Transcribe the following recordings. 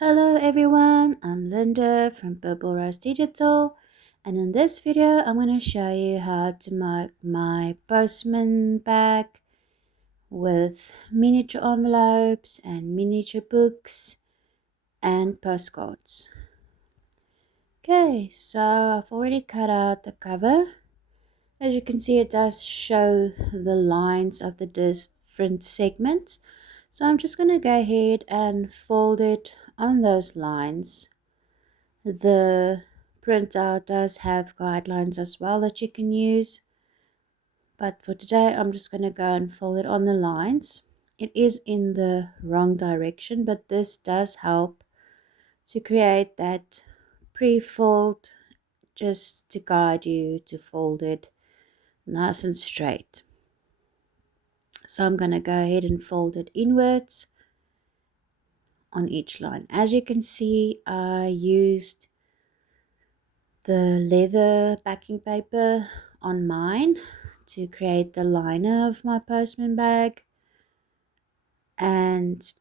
Hello everyone, I'm Linda from Purple Rose Digital, and in this video I'm going to show you how to make my Postman bag with miniature envelopes and miniature books and postcards. Okay, so I've already cut out the cover. As you can see, it does show the lines of the different segments. So I'm just going to go ahead and fold it on those lines. The printout does have guidelines as well that you can use, but for today I'm just going to go and fold it on the lines. It is in the wrong direction, but this does help to create that pre-fold, just to guide you to fold it nice and straight. So I'm going to go ahead and fold it inwards on each line. As you can see, I used the leather backing paper on mine to create the liner of my Postman bag, and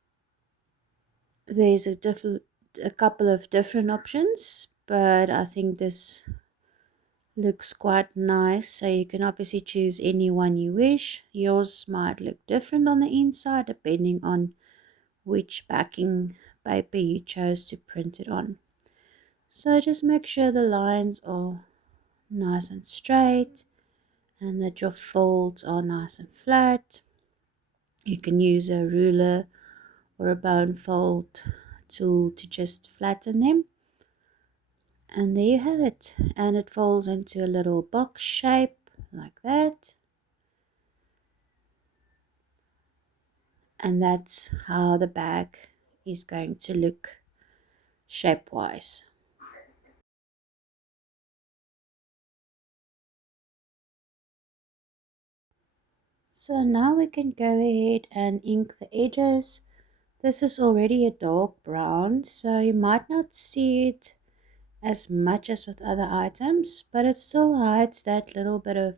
there's a couple of different options, but I think this looks quite nice, so you can obviously choose any one you wish. Yours might look different on the inside depending on which backing paper you chose to print it on. So just make sure the lines are nice and straight and that your folds are nice and flat. You can use a ruler or a bone fold tool to just flatten them. And there you have it. And it folds into a little box shape like that. And that's how the bag is going to look shape-wise. So now we can go ahead and ink the edges. This is already a dark brown, so you might not see it as much as with other items, but it still hides that little bit of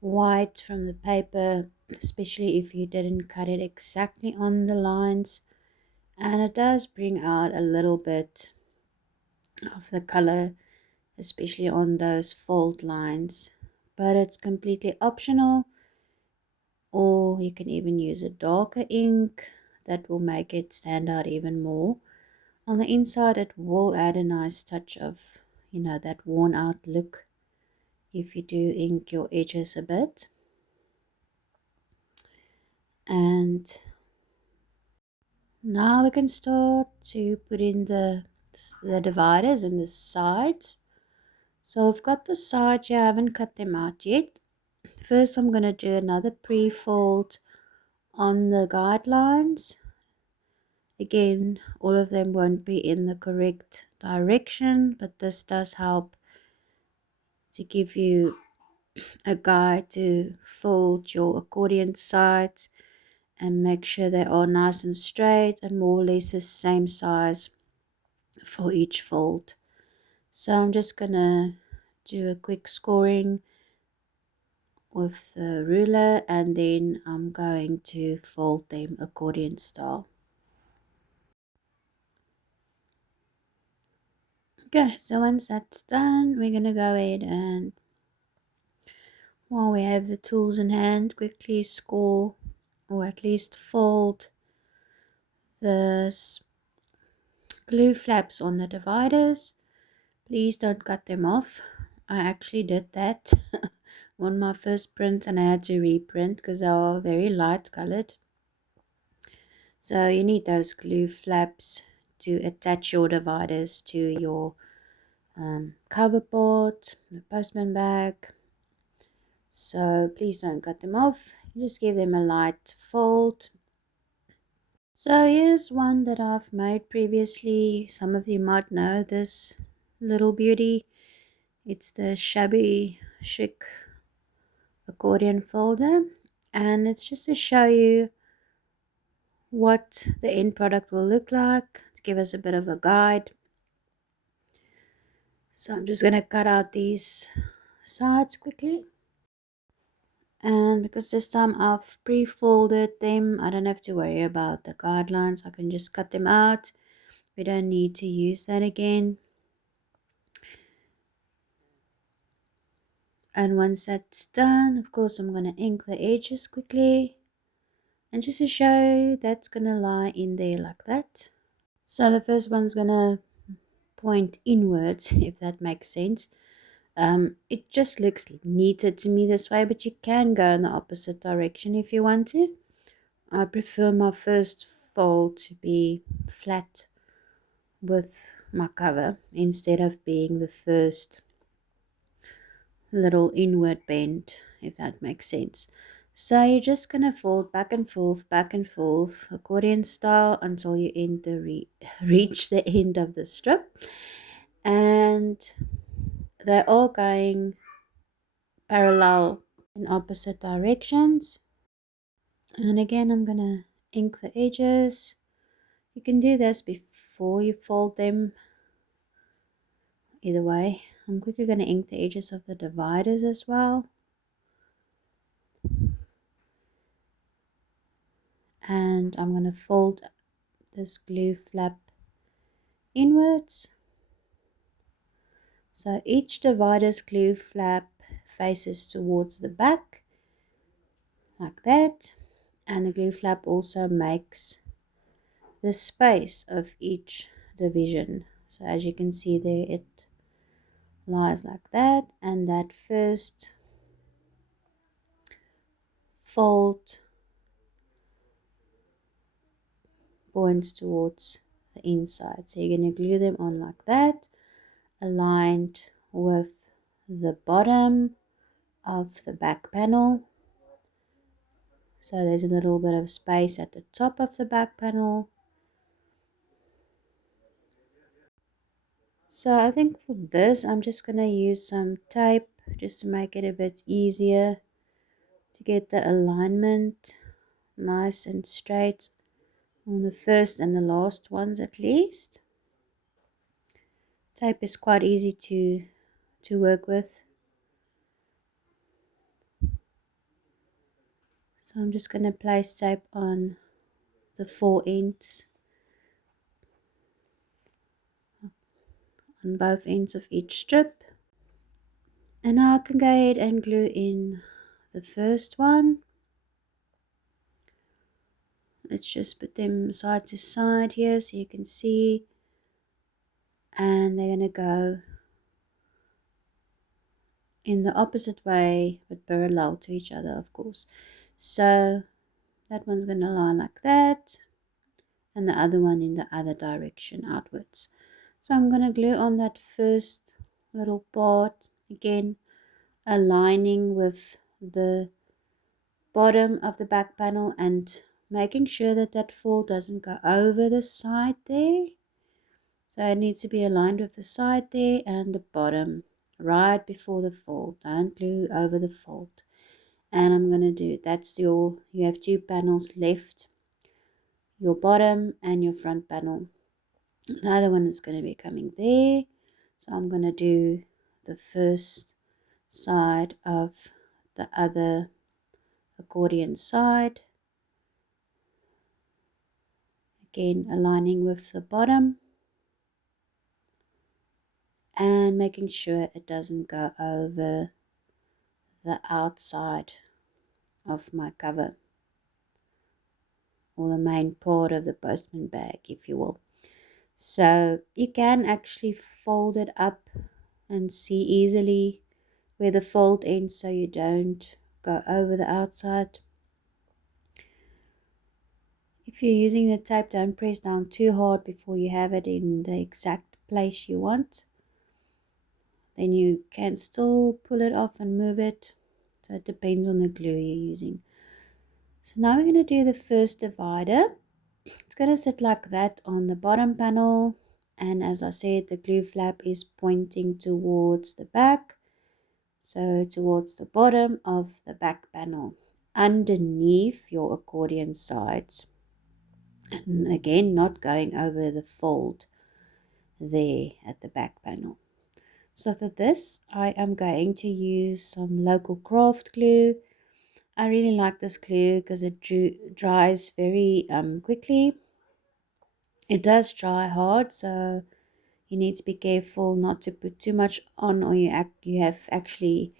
white from the paper, especially if you didn't cut it exactly on the lines, and it does bring out a little bit of the color, especially on those fold lines, but it's completely optional, or you can even use a darker ink that will make it stand out even more. On the inside it will add a nice touch of, that worn out look if you do ink your edges a bit. And now we can start to put in the dividers and the sides. So I've got the sides here, I haven't cut them out yet. First I'm going to do another pre-fold on the guidelines. Again, all of them won't be in the correct direction, but this does help to give you a guide to fold your accordion sides and make sure they are nice and straight and more or less the same size for each fold. So I'm just gonna do a quick scoring with the ruler, and then I'm going to fold them accordion style. Okay, so once that's done, we're gonna go ahead and, while we have the tools in hand, quickly score, or at least fold the glue flaps on the dividers. Please don't cut them off. I actually did that on my first print, and I had to reprint because they are very light colored. So you need those glue flaps to attach your dividers to your cover board, the postman bag. So please don't cut them off. You just give them a light fold. So here's one that I've made previously. Some of you might know this little beauty. It's the shabby chic accordion folder, and it's just to show you what the end product will look like, to give us a bit of a guide. So I'm just going to cut out these sides quickly, and because this time I've pre-folded them, I don't have to worry about the guidelines. I can just cut them out We don't need to use that again. And once that's done, of course, I'm going to ink the edges quickly. And just to show, that's going to lie in there like that. So the first one's going to point inwards, if that makes sense. It just looks neater to me this way, but you can go in the opposite direction if you want to. I prefer my first fold to be flat with my cover instead of being the first little inward bend, if that makes sense. So you're just going to fold back and forth, accordion style until you reach the end of the strip. And they're all going parallel in opposite directions. And again, I'm going to ink the edges. You can do this before you fold them. Either way, I'm quickly going to ink the edges of the dividers as well. And I'm going to fold this glue flap inwards. So each divider's glue flap faces towards the back, like that. And the glue flap also makes the space of each division. So as you can see there, it lies like that. And that first fold points towards the inside. So you're going to glue them on like that, aligned with the bottom of the back panel. So there's a little bit of space at the top of the back panel. So I think for this, I'm just going to use some tape just to make it a bit easier to get the alignment nice and straight on the first and the last ones at least. Tape is quite easy to work with. So I'm just going to place tape on the 4 ends, on both ends of each strip. And now I can go ahead and glue in the first one. Let's just put them side to side here so you can see. And they're going to go in the opposite way but parallel to each other, of course. So that one's going to lie like that, and the other one in the other direction outwards. So I'm going to glue on that first little part, again aligning with the bottom of the back panel and making sure that that fold doesn't go over the side there. So it needs to be aligned with the side there and the bottom right before the fold. Don't glue over the fold. And I'm going to do, you have 2 panels left, your bottom and your front panel. The other one is going to be coming there. So I'm going to do the first side of the other accordion side. Again, aligning with the bottom and making sure it doesn't go over the outside of my cover, or the main part of the Postman bag, if you will. So you can actually fold it up and see easily where the fold ends so you don't go over the outside. If you're using the tape, don't press down too hard before you have it in the exact place you want. Then you can still pull it off and move it. So it depends on the glue you're using. So now we're going to do the first divider. It's going to sit like that on the bottom panel. And as I said, the glue flap is pointing towards the back. So towards the bottom of the back panel, underneath your accordion sides. And again, not going over the fold there at the back panel. So for this, I am going to use some local craft glue. I really like this glue because it dries very quickly. It does dry hard, so you need to be careful not to put too much on, or you have actually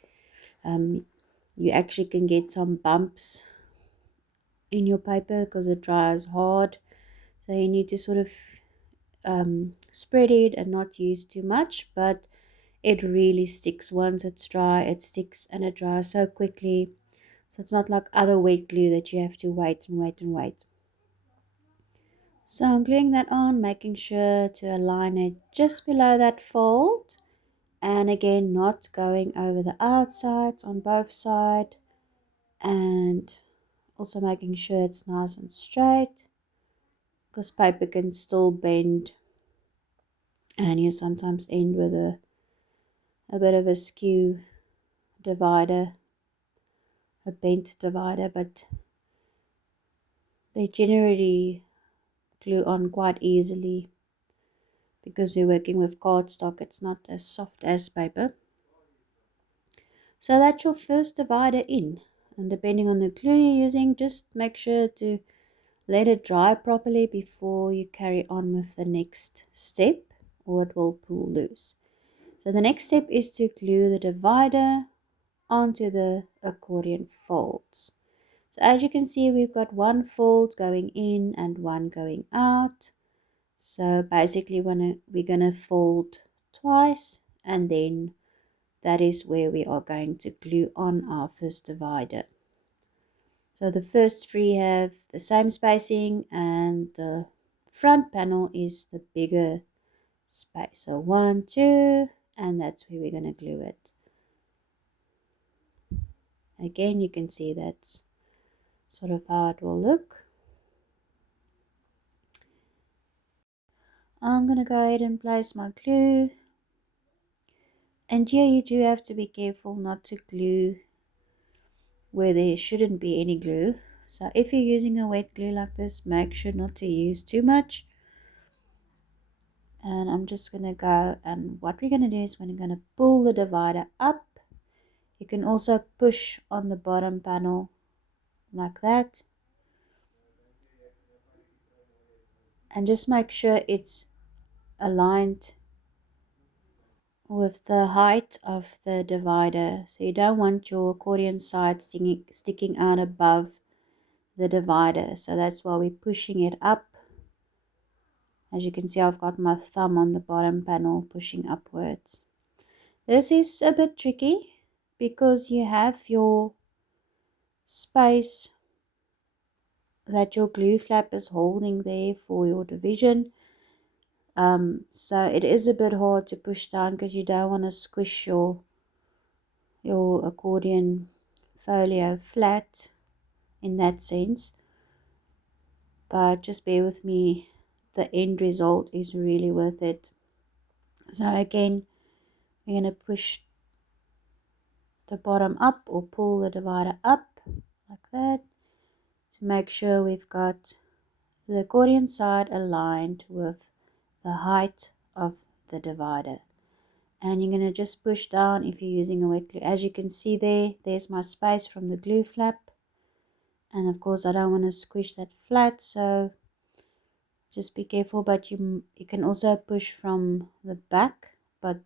you actually can get some bumps in your paper because it dries hard. So you need to sort of spread it and not use too much, but it really sticks. Once it's dry, it sticks, and it dries so quickly. So it's not like other wet glue that you have to wait and wait and wait. So I'm gluing that on, making sure to align it just below that fold, and again not going over the outsides on both sides, and also making sure it's nice and straight, because paper can still bend and you sometimes end with a bit of a skew divider, a bent divider, but they generally glue on quite easily because we're working with cardstock. It's not as soft as paper. So that's your first divider in, and depending on the glue you're using, just make sure to let it dry properly before you carry on with the next step, or it will pull loose. So the next step is to glue the divider onto the accordion folds. So as you can see, we've got one fold going in and one going out. So basically we're gonna fold twice, and then that is where we are going to glue on our first divider. So the first three have the same spacing, and the front panel is the bigger space. So 1, 2, and that's where we're gonna glue it. Again, you can see that's sort of how it will look. I'm gonna go ahead and place my glue. And here you do have to be careful not to glue where there shouldn't be any glue. So if you're using a wet glue like this, make sure not to use too much. And I'm just gonna go, and what we're gonna do is we're gonna pull the divider up. You can also push on the bottom panel like that, and just make sure it's aligned with the height of the divider. So you don't want your accordion side sticking out above the divider. So that's why we're pushing it up. As you can see, I've got my thumb on the bottom panel pushing upwards. This is a bit tricky because you have your space that your glue flap is holding there for your division. So it is a bit hard to push down because you don't want to squish your accordion folio flat in that sense. But just bear with me, the end result is really worth it. So again, we're going to push the bottom up, or pull the divider up like that, to make sure we've got the accordion side aligned with the height of the divider. And you're going to just push down if you're using a wet glue. As you can see there's my space from the glue flap, and of course I don't want to squish that flat, so just be careful. But you can also push from the back, but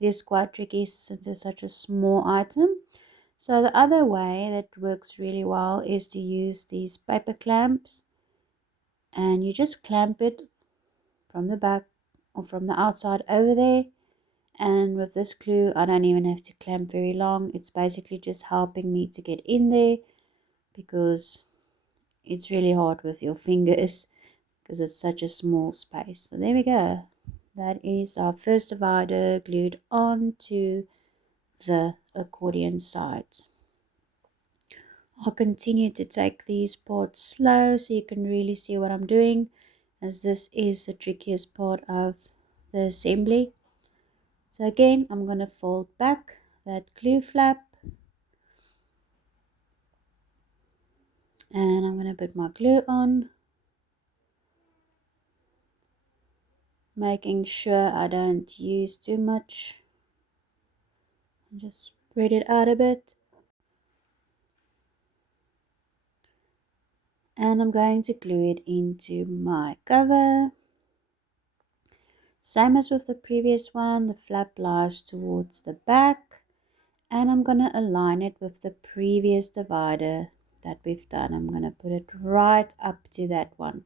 it is quite tricky since it's such a small item. So the other way that works really well is to use these paper clamps, and you just clamp it from the back or from the outside over there. And with this glue, I don't even have to clamp very long. It's basically just helping me to get in there, because it's really hard with your fingers because it's such a small space. So there we go. That is our first divider glued onto the accordion sides. I'll continue to take these parts slow so you can really see what I'm doing, as this is the trickiest part of the assembly. So again, I'm going to fold back that glue flap, and I'm going to put my glue on, making sure I don't use too much, and just spread it out a bit. And I'm going to glue it into my cover. Same as with the previous one, the flap lies towards the back, and I'm going to align it with the previous divider that we've done. I'm going to put it right up to that one.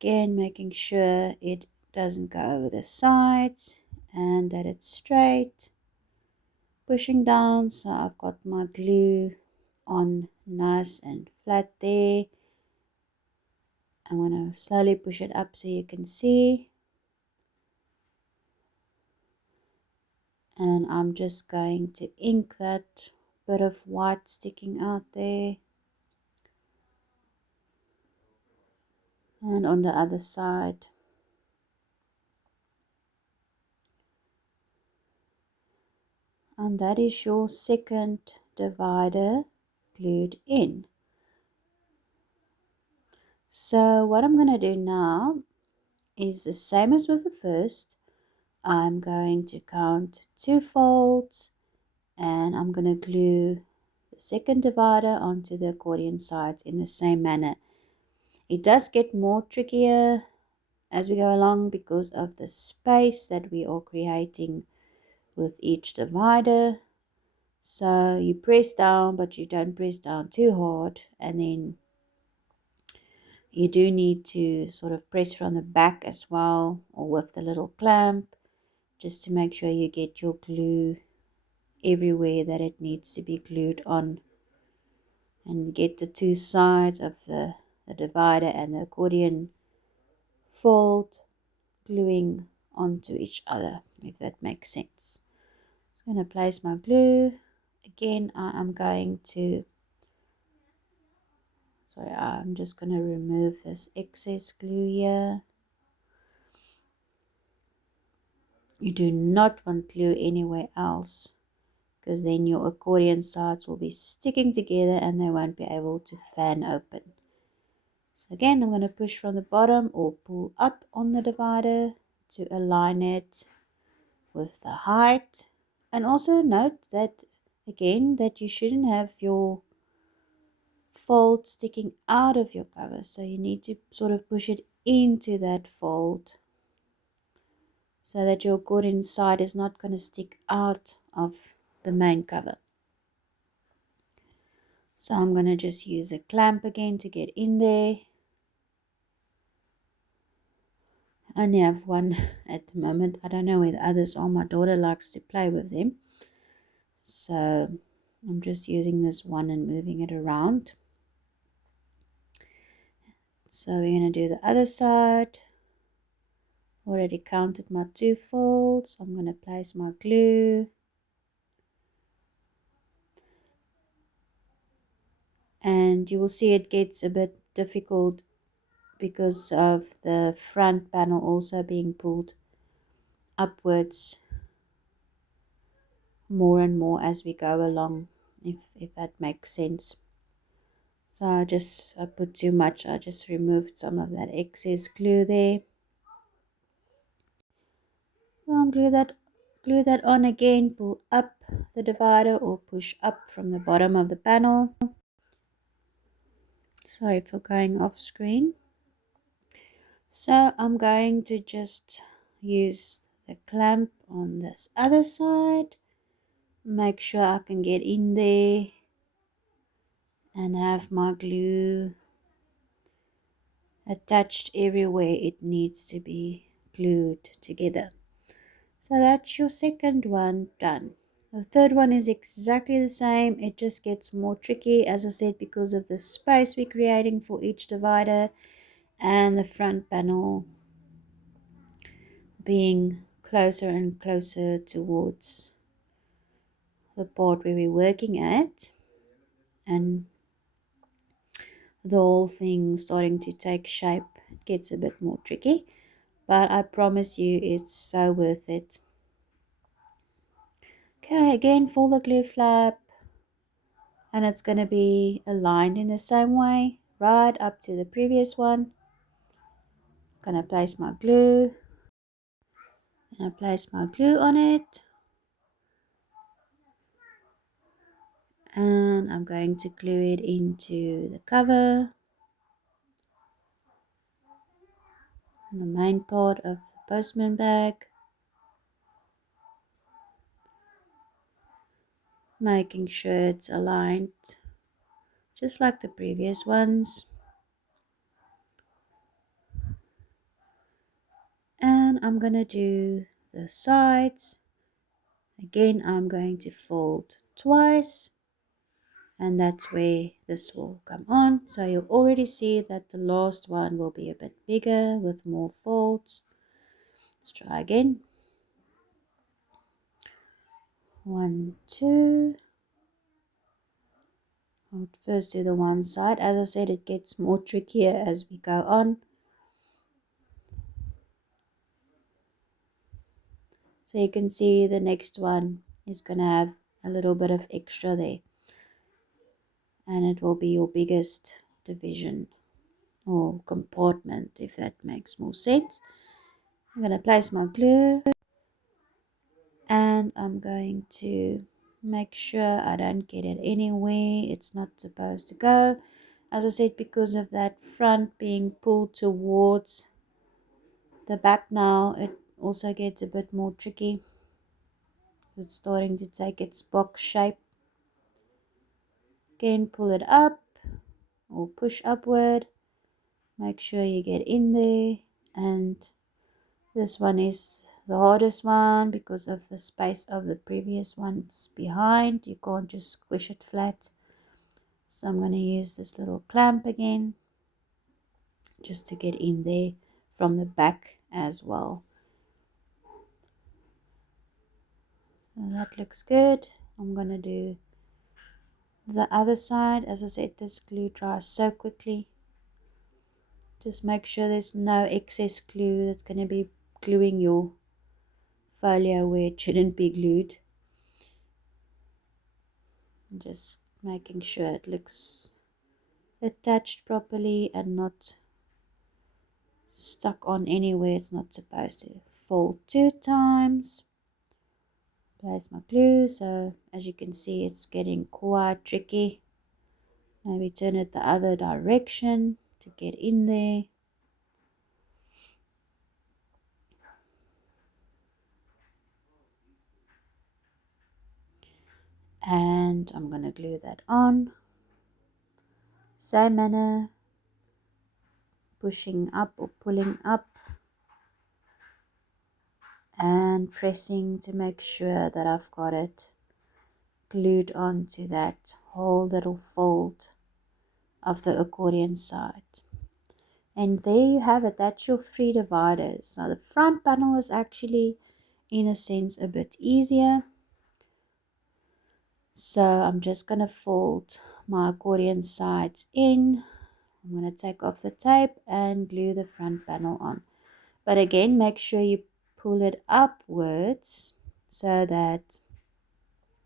Again, making sure it doesn't go over the sides and that it's straight. Pushing down, so I've got my glue on nice and flat there. I'm going to slowly push it up so you can see. And I'm just going to ink that bit of white sticking out there. And on the other side. And that is your second divider glued in. So what I'm going to do now is the same as with the first. I'm going to count 2 folds and I'm going to glue the second divider onto the accordion sides in the same manner. It does get more trickier as we go along because of the space that we are creating with each divider. So you press down, but you don't press down too hard, and then you do need to sort of press from the back as well, or with the little clamp, just to make sure you get your glue everywhere that it needs to be glued on, and get the 2 sides of the divider and the accordion fold gluing onto each other, if that makes sense. I'm going to place my glue. Again, I'm just going to remove this excess glue here. You do not want glue anywhere else, because then your accordion sides will be sticking together and they won't be able to fan open. So again, I'm going to push from the bottom or pull up on the divider to align it with the height. And also note that again that you shouldn't have your fold sticking out of your cover, so you need to sort of push it into that fold so that your accordion side is not going to stick out of the main cover. So I'm going to just use a clamp again to get in there. I only have one at the moment. I don't know where the others are. My daughter likes to play with them, so I'm just using this one and moving it around. So we're going to do the other side. Already counted my 2 folds. I'm going to place my glue. And you will see it gets a bit difficult because of the front panel also being pulled upwards more and more as we go along, if that makes sense. So I put too much. I just removed some of that excess glue there. Well, glue that on again. Pull up the divider or push up from the bottom of the panel. Sorry for going off screen. So I'm going to just use the clamp on this other side. Make sure I can get in there and have my glue attached everywhere it needs to be glued together. So that's your second one done. The third one is exactly the same. It just gets more tricky, as I said, because of the space we're creating for each divider and the front panel being closer and closer towards the part where we're working at, and the whole thing starting to take shape. It gets a bit more tricky, but I promise you it's so worth it. Okay, again, fold the glue flap, and it's going to be aligned in the same way right up to the previous one. I'm going to place my glue, and I place my glue on it, and I'm going to glue it into the cover on the main part of the postman bag, making sure it's aligned just like the previous ones. And I'm gonna do the sides. Again, I'm going to fold twice, and that's where this will come on. So you'll already see that the last one will be a bit bigger with more folds. Let's try again. 1, 2. I'll first do the one side. As I said, it gets more trickier as we go on. So you can see the next one is going to have a little bit of extra there. And it will be your biggest division or compartment, if that makes more sense. I'm going to place my glue. And I'm going to make sure I don't get it anywhere it's not supposed to go. As I said, because of that front being pulled towards the back now, it also gets a bit more tricky. It's starting to take its box shape. Again, pull it up or push upward. Make sure you get in there. And this one is the hardest one because of the space of the previous ones behind. You can't just squish it flat. So I'm going to use this little clamp again just to get in there from the back as well. So that looks good. I'm going to do the other side. As I said, this glue dries so quickly. Just make sure there's no excess glue that's going to be gluing your folio where it shouldn't be glued. Just making sure it looks attached properly and not stuck on anywhere it's not supposed to. Fold 2 times. Place my glue. So as you can see, it's getting quite tricky. Maybe turn it the other direction to get in there. And I'm going to glue that on. Same manner, pushing up or pulling up and pressing to make sure that I've got it glued onto that whole little fold of the accordion side. And there you have it. That's your 3 dividers. Now the front panel is actually in a sense a bit easier. So I'm just going to fold my accordion sides in. I'm going to take off the tape and glue the front panel on. But again, make sure you pull it upwards so that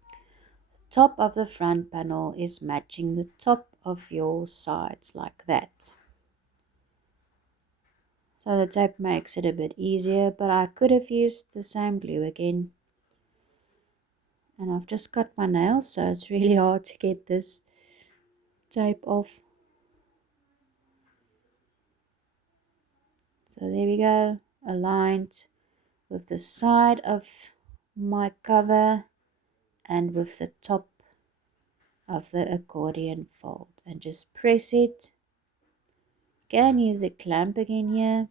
the top of the front panel is matching the top of your sides like that. So the tape makes it a bit easier, but I could have used the same glue again. And I've just cut my nails, so it's really hard to get this tape off. So there we go, aligned with the side of my cover and with the top of the accordion fold. And just press it. Can use the clamp again here,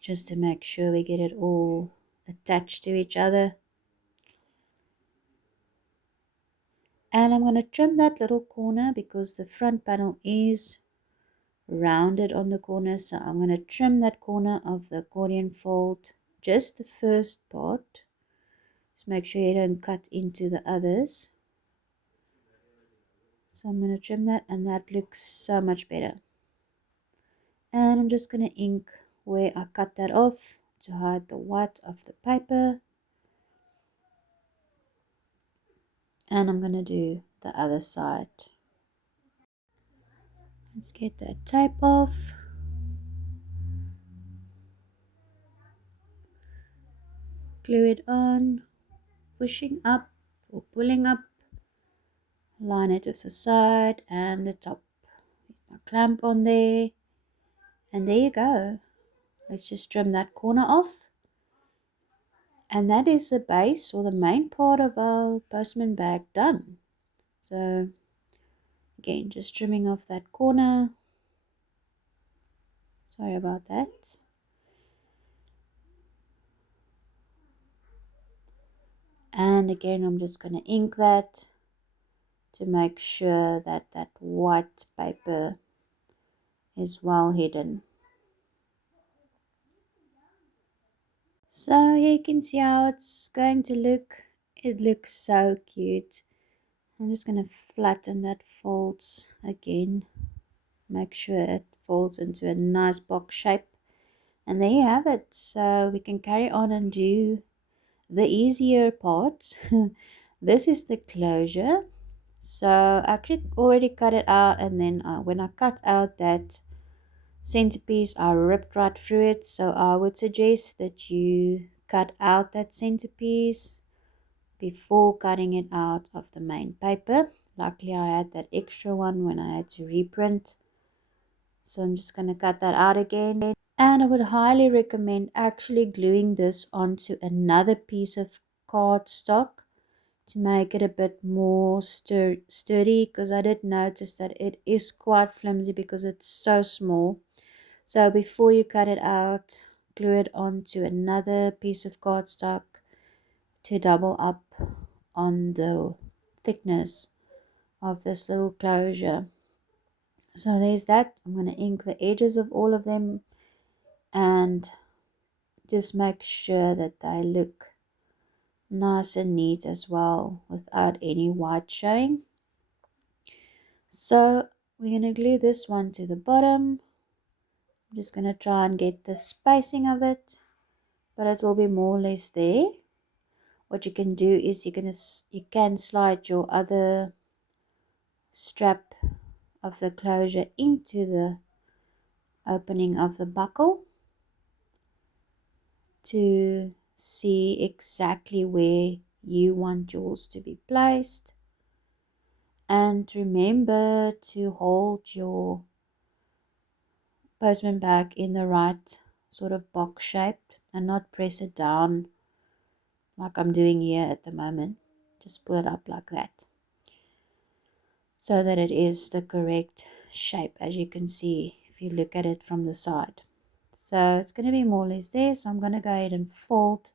just to make sure we get it all attached to each other. And I'm going to trim that little corner because the front panel is rounded on the corner. So I'm going to trim that corner of the accordion fold, just the first part. Just make sure you don't cut into the others. So I'm going to trim that, and that looks so much better. And I'm just going to ink where I cut that off to hide the white of the paper. And I'm going to do the other side. Let's get that tape off. Glue it on, pushing up or pulling up. Line it with the side and the top. Put my clamp on there. And there you go. Let's just trim that corner off. And that is the base or the main part of our postman bag done. So again, just trimming off that corner. Sorry about that. And again, I'm just going to ink that to make sure that that white paper is well hidden. So you can see how it's going to look. It looks so cute. I'm just going to flatten that folds again. Make sure it folds into a nice box shape. And there you have it. So we can carry on and do the easier part. This is the closure. So I actually already cut it out, and then when I cut out that centerpiece, I ripped right through it. So I would suggest that you cut out that centerpiece before cutting it out of the main paper. Luckily I had that extra one when I had to reprint, so I'm just going to cut that out again. And I would highly recommend actually gluing this onto another piece of cardstock to make it a bit more sturdy, because I did notice that it is quite flimsy because it's so small. So before you cut it out, glue it onto another piece of cardstock to double up on the thickness of this little closure. So there's that. I'm going to ink the edges of all of them and just make sure that they look nice and neat as well without any white showing. So we're going to glue this one to the bottom. I'm just going to try and get the spacing of it, but it will be more or less there. What you can do is you can slide your other strap of the closure into the opening of the buckle to see exactly where you want yours to be placed. And remember to hold your postman bag in the right sort of box shape and not press it down like I'm doing here at the moment. Just pull it up like that so that it is the correct shape, as you can see if you look at it from the side. So it's going to be more or less there. So I'm going to go ahead and fold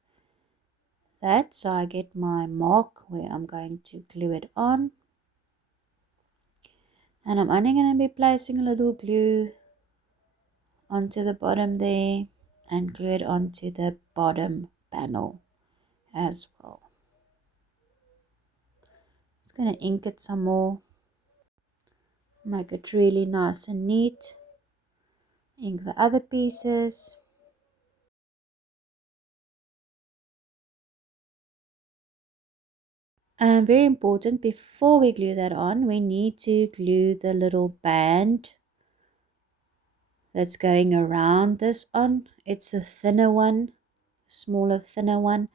that so I get my mark where I'm going to glue it on. And I'm only going to be placing a little glue onto the bottom there and glue it onto the bottom panel as well. Just going to ink it some more, make it really nice and neat. Ink the other pieces. And very important, before we glue that on, we need to glue the little band that's going around this on. It's a thinner one, smaller, thinner one.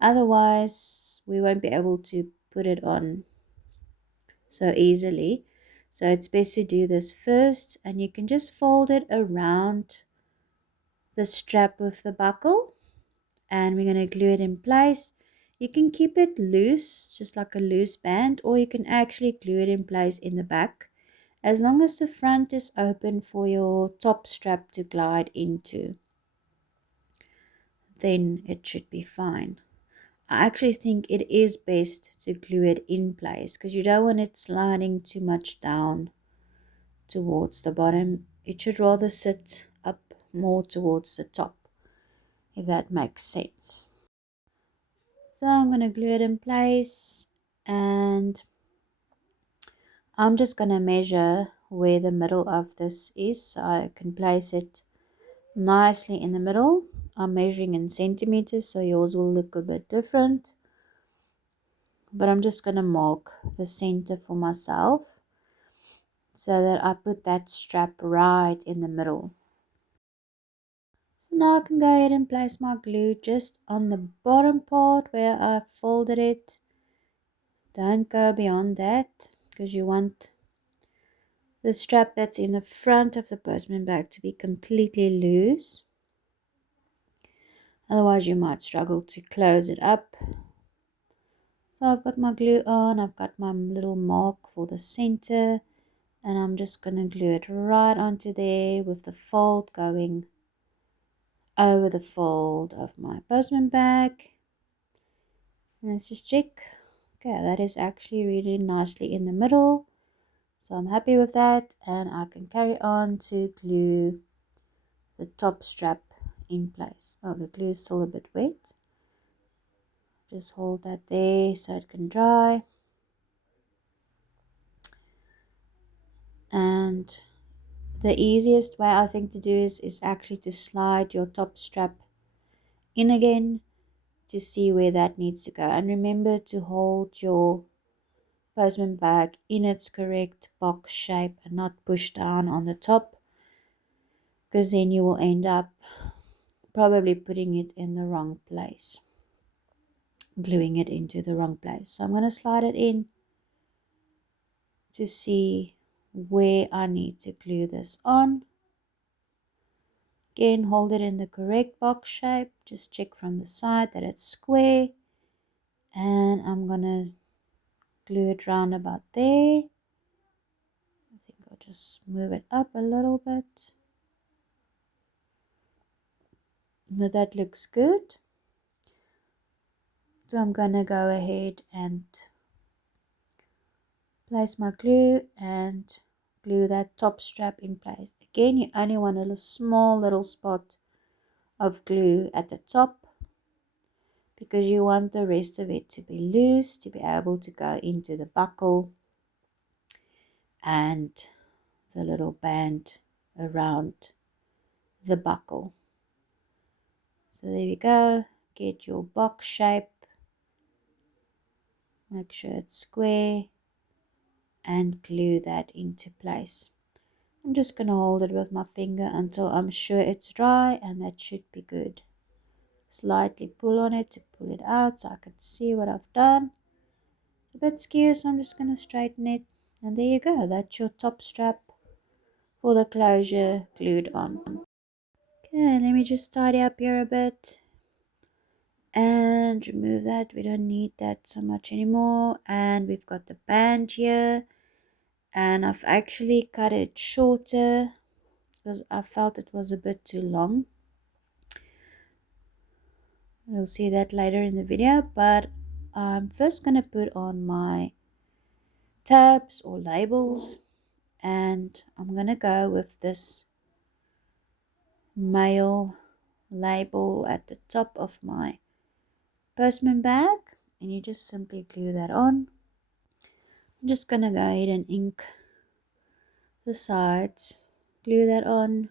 Otherwise, we won't be able to put it on so easily. So it's best to do this first, and you can just fold it around the strap with the buckle, and we're going to glue it in place. You can keep it loose, just like a loose band, or you can actually glue it in place in the back, as long as the front is open for your top strap to glide into. Then it should be fine. I actually think it is best to glue it in place because you don't want it sliding too much down towards the bottom. It should rather sit up more towards the top, if that makes sense. So I'm going to glue it in place, and I'm just going to measure where the middle of this is so I can place it nicely in the middle. I'm measuring in centimeters, so yours will look a bit different, but I'm just going to mark the center for myself so that I put that strap right in the middle. So now I can go ahead and place my glue just on the bottom part where I folded it. Don't go beyond that because you want the strap that's in the front of the postman bag to be completely loose. Otherwise you might struggle to close it up. So I've got my glue on, I've got my little mark for the center, and I'm just going to glue it right onto there with the fold going over the fold of my postman bag. And let's just check. Okay, that is actually really nicely in the middle. So I'm happy with that, and I can carry on to glue the top strap in place. Oh, the glue is still a bit wet. Just hold that there so it can dry. And the easiest way I think to do is actually to slide your top strap in again to see where that needs to go. And remember to hold your postman bag in its correct box shape and not push down on the top, because then you will end up probably putting it in the wrong place, gluing it into the wrong place. So I'm going to slide it in to see where I need to glue this on. Again, hold it in the correct box shape. Just check from the side that it's square, and I'm going to glue it round about there. I think I'll just move it up a little bit. Now that looks good. So I'm going to go ahead and place my glue and glue that top strap in place. Again, you only want a small little spot of glue at the top, because you want the rest of it to be loose, to be able to go into the buckle and the little band around the buckle. So there we go. Get your box shape, make sure it's square, and glue that into place. I'm just going to hold it with my finger until I'm sure it's dry, and that should be good. Slightly pull on it to pull it out so I can see what I've done. It's a bit skew, so I'm just going to straighten it, and there you go. That's your top strap for the closure glued on. Okay, let me just tidy up here a bit and remove that. We don't need that so much anymore. And we've got the band here, and I've actually cut it shorter because I felt it was a bit too long. You'll see that later in the video, but I'm first going to put on my tabs or labels, and I'm going to go with this mail label at the top of my postman bag, and you just simply glue that on. I'm just going to go ahead and ink the sides, glue that on,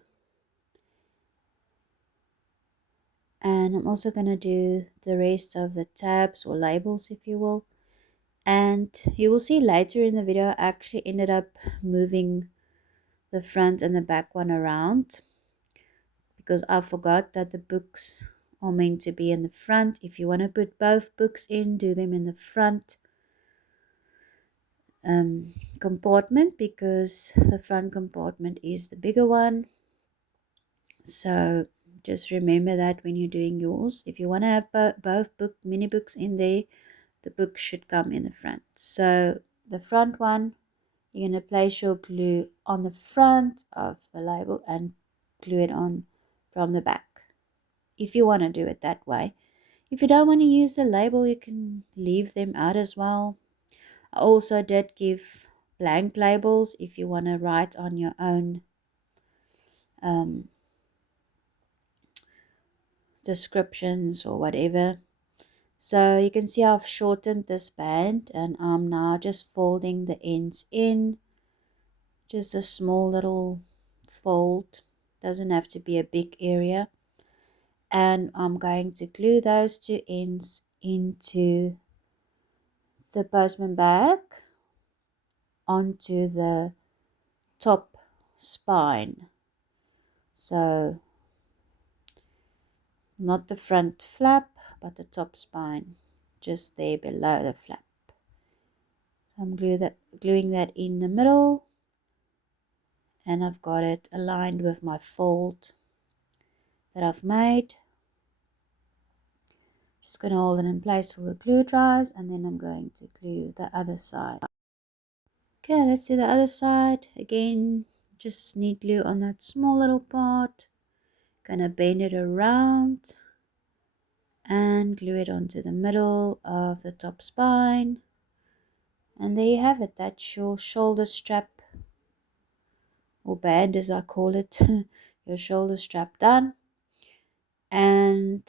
and I'm also going to do the rest of the tabs or labels, if you will. And you will see later in the video I actually ended up moving the front and the back one around, because I forgot that the books are meant to be in the front. If you want to put both books in, do them in the front compartment, because the front compartment is the bigger one. So just remember that when you're doing yours. If you want to have both mini books in there, the book should come in the front. So the front one, you're going to place your glue on the front of the label and glue it on from the back, if you want to do it that way. If you don't want to use the label, you can leave them out as well. I also did give blank labels if you want to write on your own descriptions or whatever. So you can see I've shortened this band, and I'm now just folding the ends in. Just a small little fold, doesn't have to be a big area. And I'm going to glue those two ends into the postman bag onto the top spine. So not the front flap, but the top spine, just there below the flap. So I'm gluing that in the middle, and I've got it aligned with my fold that I've made. Just going to hold it in place till the glue dries, and then I'm going to glue the other side. Okay, let's do the other side. Again, just need glue on that small little part. Gonna bend it around and glue it onto the middle of the top spine. And there you have it. That's your shoulder strap, or band as I call it. Your shoulder strap done. And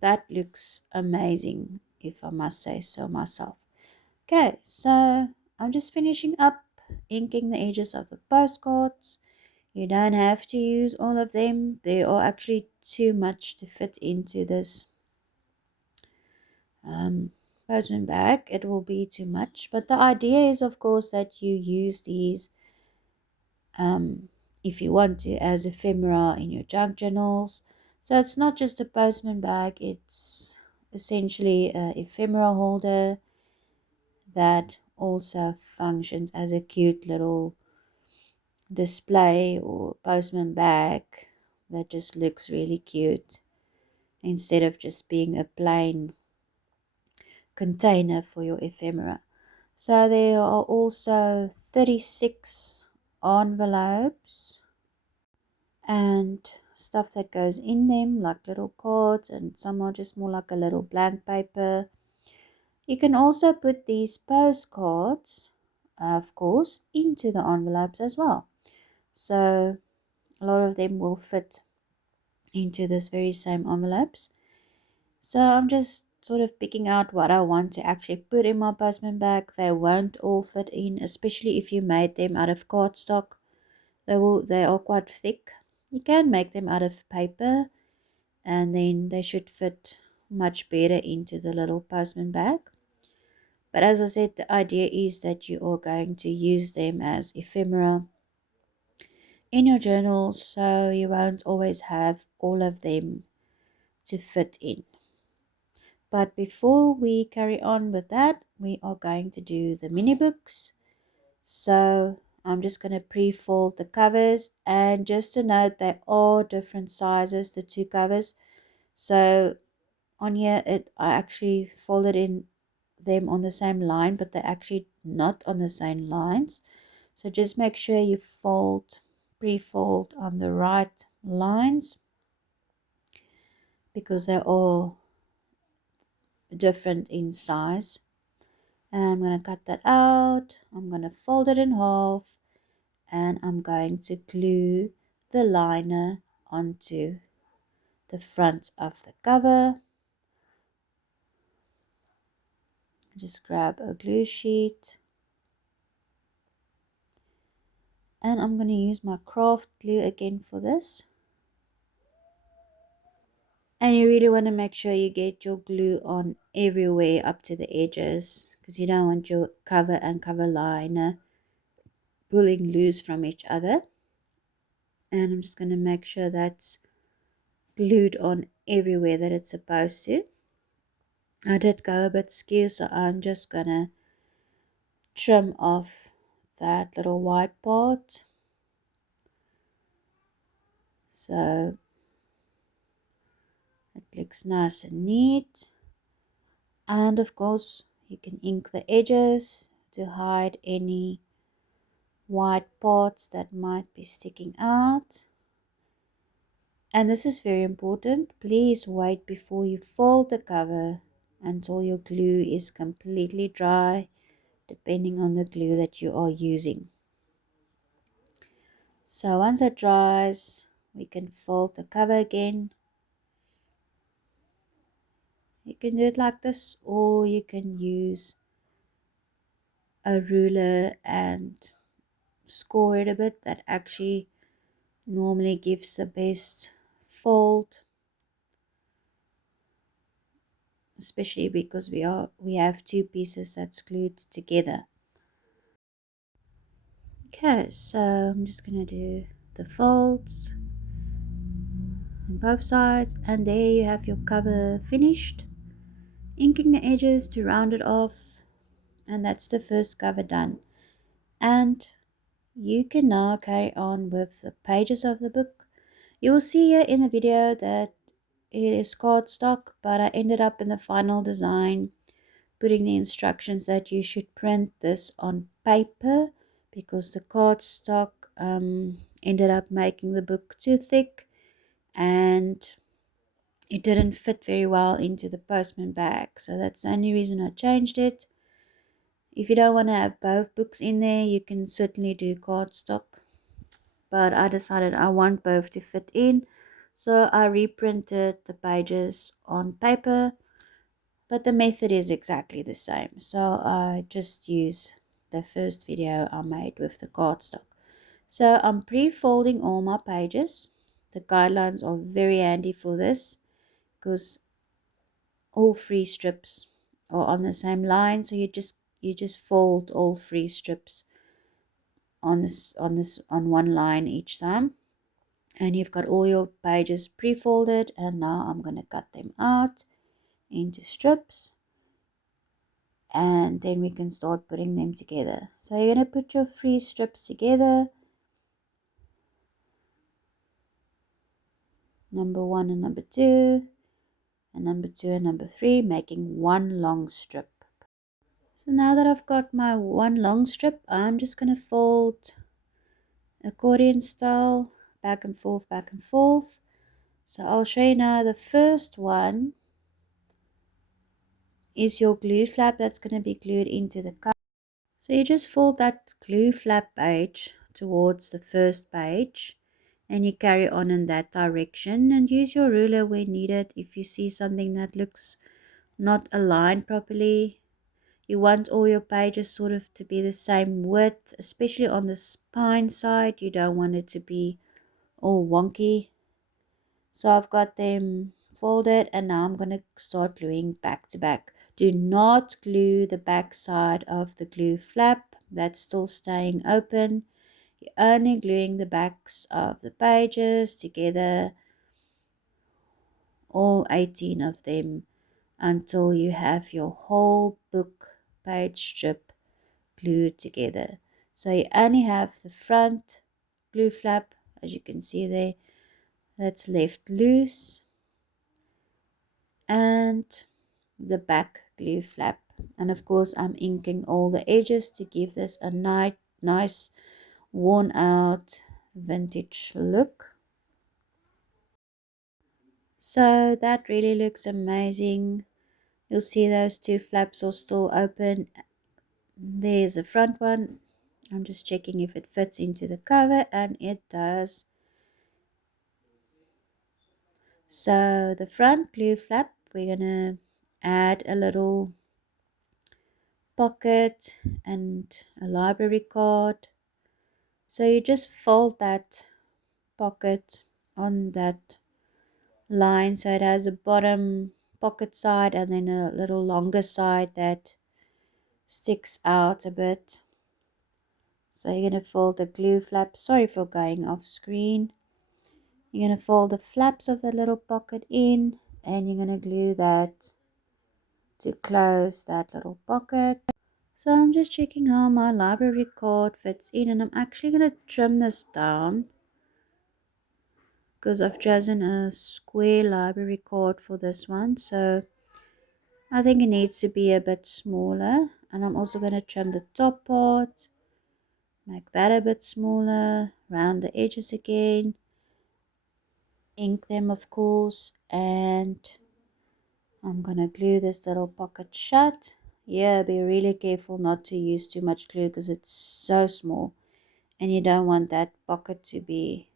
that looks amazing, if I must say so myself. Okay, so I'm just finishing up inking the edges of the postcards. You don't have to use all of them. They are actually too much to fit into this postman bag. It will be too much. But the idea is, of course, that you use these, if you want to, as ephemera in your junk journals. So it's not just a postman bag. It's essentially an ephemera holder that also functions as a cute little display or postman bag that just looks really cute instead of just being a plain container for your ephemera. So there are also 36 envelopes and stuff that goes in them, like little cards, and some are just more like a little blank paper. You can also put these postcards, of course, into the envelopes as well. So a lot of them will fit into this very same envelopes. So I'm just sort of picking out what I want to actually put in my postman bag. They won't all fit in, especially if you made them out of cardstock. They are quite thick. You can make them out of paper, and then they should fit much better into the little postman bag. But as I said, the idea is that you are going to use them as ephemera in your journals, so you won't always have all of them to fit in. But before we carry on with that, we are going to do the mini books. So I'm just going to pre-fold the covers, and just to note, they are different sizes, the two covers. So on here, I actually folded in them on the same line, but they're actually not on the same lines. So just make sure you pre-fold on the right lines, because they're all different in size. And I'm going to cut that out. I'm going to fold it in half, and I'm going to glue the liner onto the front of the cover. Just grab a glue sheet, and I'm going to use my craft glue again for this. And you really want to make sure you get your glue on everywhere up to the edges, because you don't want your cover and cover liner pulling loose from each other. And I'm just going to make sure that's glued on everywhere that it's supposed to. I did go a bit skew, so I'm just going to trim off that little white part. So it looks nice and neat. And of course, you can ink the edges to hide any white parts that might be sticking out. And this is very important. Please wait before you fold the cover until your glue is completely dry, depending on the glue that you are using. So once it dries, we can fold the cover again. You can do it like this, or you can use a ruler and score it a bit. That actually normally gives the best fold, especially because we have two pieces that's glued together. Okay, so I'm just gonna do the folds on both sides, and there you have your cover finished. Inking the edges to round it off, and that's the first cover done. And you can now carry on with the pages of the book. You will see here in the video that it is cardstock, but I ended up in the final design putting the instructions that you should print this on paper because the cardstock ended up making the book too thick and it didn't fit very well into the postman bag. So that's the only reason I changed it. If you don't want to have both books in there, you can certainly do cardstock. But I decided I want both to fit in. So I reprinted the pages on paper, but the method is exactly the same. So I just use the first video I made with the cardstock. So I'm pre-folding all my pages. The guidelines are very handy for this because all three strips are on the same line. So you just fold all three strips on one line each time. And you've got all your pages pre-folded, and now I'm going to cut them out into strips, and then we can start putting them together. So you're going to put your three strips together, number 1 and number 2, and number 2 and number 3, making one long strip. So now that I've got my one long strip, I'm just going to fold accordion style, back and forth, back and forth. So I'll show you now. The first one is your glue flap that's going to be glued into the cover. So you just fold that glue flap page towards the first page and you carry on in that direction, and use your ruler where needed. If you see something that looks not aligned properly, you want all your pages sort of to be the same width, especially on the spine side. You don't want it to be all wonky. So I've got them folded, and now I'm going to start gluing back to back. Do not glue the back side of the glue flap. That's still staying open. You're only gluing the backs of the pages together, all 18 of them, until you have your whole book page strip glued together. So you only have the front glue flap, as you can see there, that's left loose, and the back glue flap. And of course I'm inking all the edges to give this a nice worn out vintage look. So that really looks amazing. You'll see those two flaps are still open. There's the front one. I'm just checking if it fits into the cover, and it does. So the front glue flap, we're gonna add a little pocket and a library card. So you just fold that pocket on that line, so it has a bottom pocket side and then a little longer side that sticks out a bit. So you're going to fold the glue flap. Sorry for going off screen. You're going to fold the flaps of the little pocket in, and you're going to glue that to close that little pocket. So I'm just checking how my library card fits in, and I'm actually going to trim this down because I've chosen a square library card for this one. So I think it needs to be a bit smaller, and I'm also going to trim the top part, make that a bit smaller, round the edges again, ink them of course, and I'm going to glue this little pocket shut. Yeah, be really careful not to use too much glue because it's so small and you don't want that pocket to be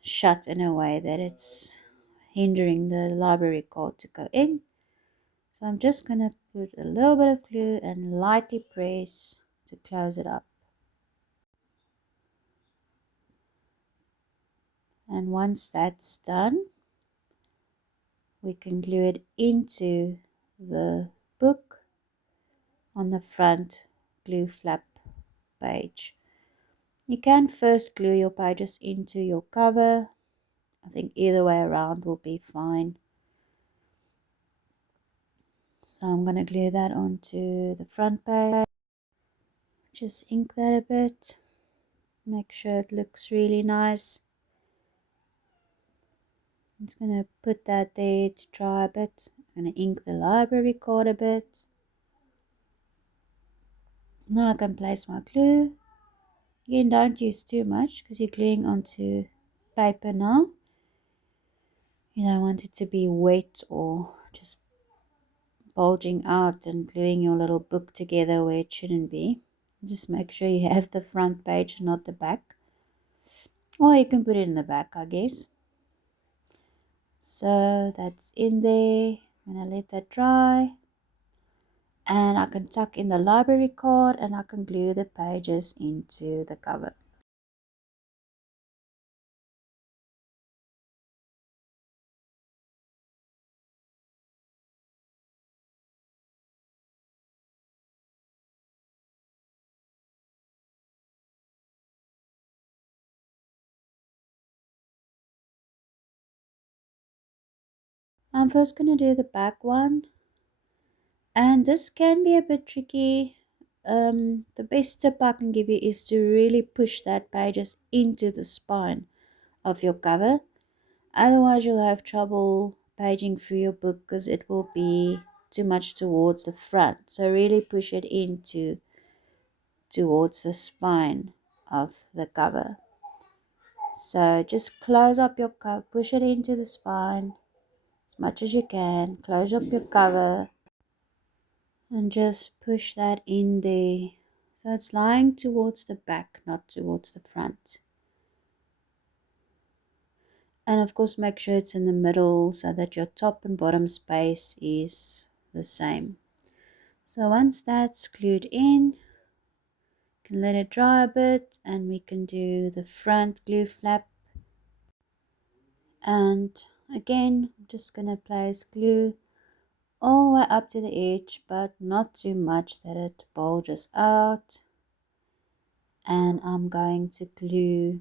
shut in a way that it's hindering the library card to go in. So I'm just going to put a little bit of glue and lightly press to close it up. And once that's done, we can glue it into the book on the front glue flap page. You can first glue your pages into your cover. I think either way around will be fine. So I'm going to glue that onto the front page. Just ink that a bit. Make sure it looks really nice. I'm just going to put that there to dry a bit. I'm going to ink the library card a bit. Now I can place my glue. Again, don't use too much because you're gluing onto paper now. You don't want it to be wet or just bulging out and gluing your little book together where it shouldn't be. Just make sure you have the front page, not the back. Or you can put it in the back, I guess. So that's in there. I'm going to let that dry. And I can tuck in the library card and I can glue the pages into the cover. I'm first going to do the back one. And this can be a bit tricky. The best tip I can give you is to really push that pages into the spine of your cover. Otherwise you'll have trouble paging through your book because it will be too much towards the front. So really push it into towards the spine of the cover. So just close up your cover, push it into the spine as much as you can, close up your cover and just push that in there. So it's lying towards the back, not towards the front. And of course make sure it's in the middle so that your top and bottom space is the same. So once that's glued in, you can let it dry a bit and we can do the front glue flap. And again, I'm just going to place glue all the way up to the edge, but not too much that it bulges out. And I'm going to glue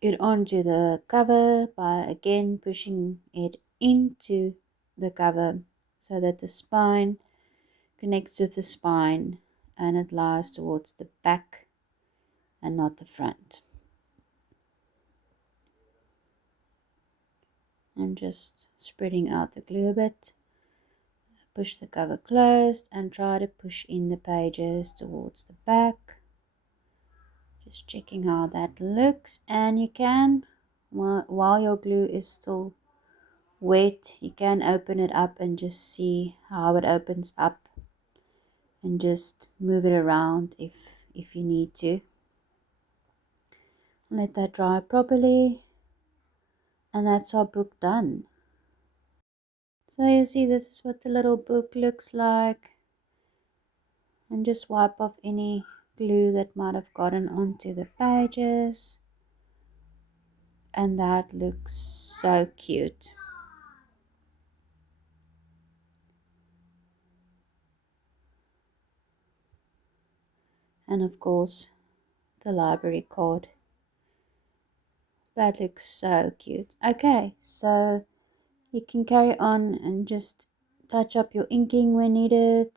it onto the cover by again pushing it into the cover so that the spine connects with the spine and it lies towards the back and not the front. I'm just spreading out the glue a bit. Push the cover closed and try to push in the pages towards the back. Just checking how that looks, and you can, while your glue is still wet, you can open it up and just see how it opens up and just move it around if you need to. Let that dry properly, and that's our book done. So you see, this is what the little book looks like. And just wipe off any glue that might have gotten onto the pages, and that looks so cute. And of course the library card, that looks so cute. Okay, so you can carry on and just touch up your inking when needed.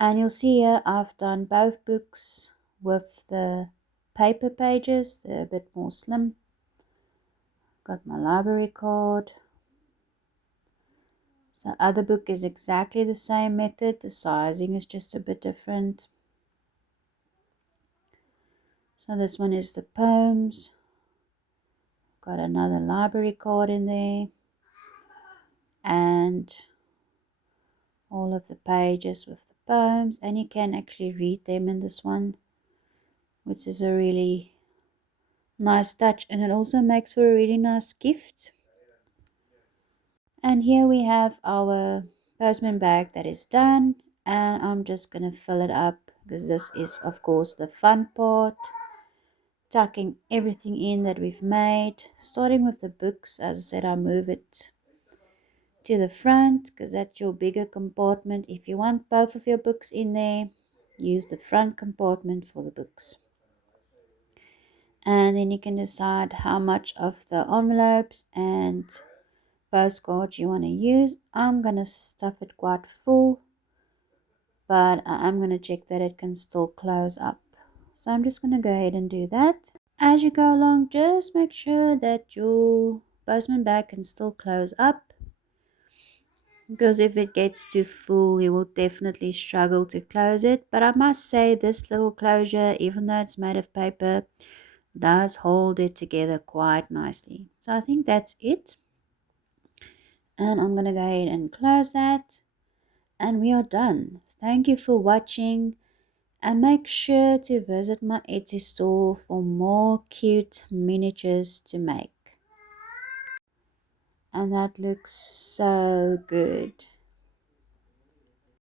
And you'll see here I've done both books with the paper pages. They're a bit more slim. Got my library card. So other book is exactly the same method. The sizing is just a bit different. So this one is the poems. Got another library card in there. And all of the pages with the poems. And you can actually read them in this one, which is a really nice touch. And it also makes for a really nice gift. And here we have our Postman bag that is done. And I'm just going to fill it up because this is, of course, the fun part. Tucking everything in that we've made, starting with the books. As I said, I move it to the front because that's your bigger compartment. If you want both of your books in there, use the front compartment for the books. And then you can decide how much of the envelopes and postcards you want to use. I'm going to stuff it quite full but I'm going to check that it can still close up. So I'm just going to go ahead and do that. As you go along, just make sure that your Postman bag can still close up, because if it gets too full, you will definitely struggle to close it. But I must say, this little closure, even though it's made of paper, does hold it together quite nicely. So I think that's it. And I'm going to go ahead and close that. And we are done. Thank you for watching. And make sure to visit my Etsy store for more cute miniatures to make. And that looks so good.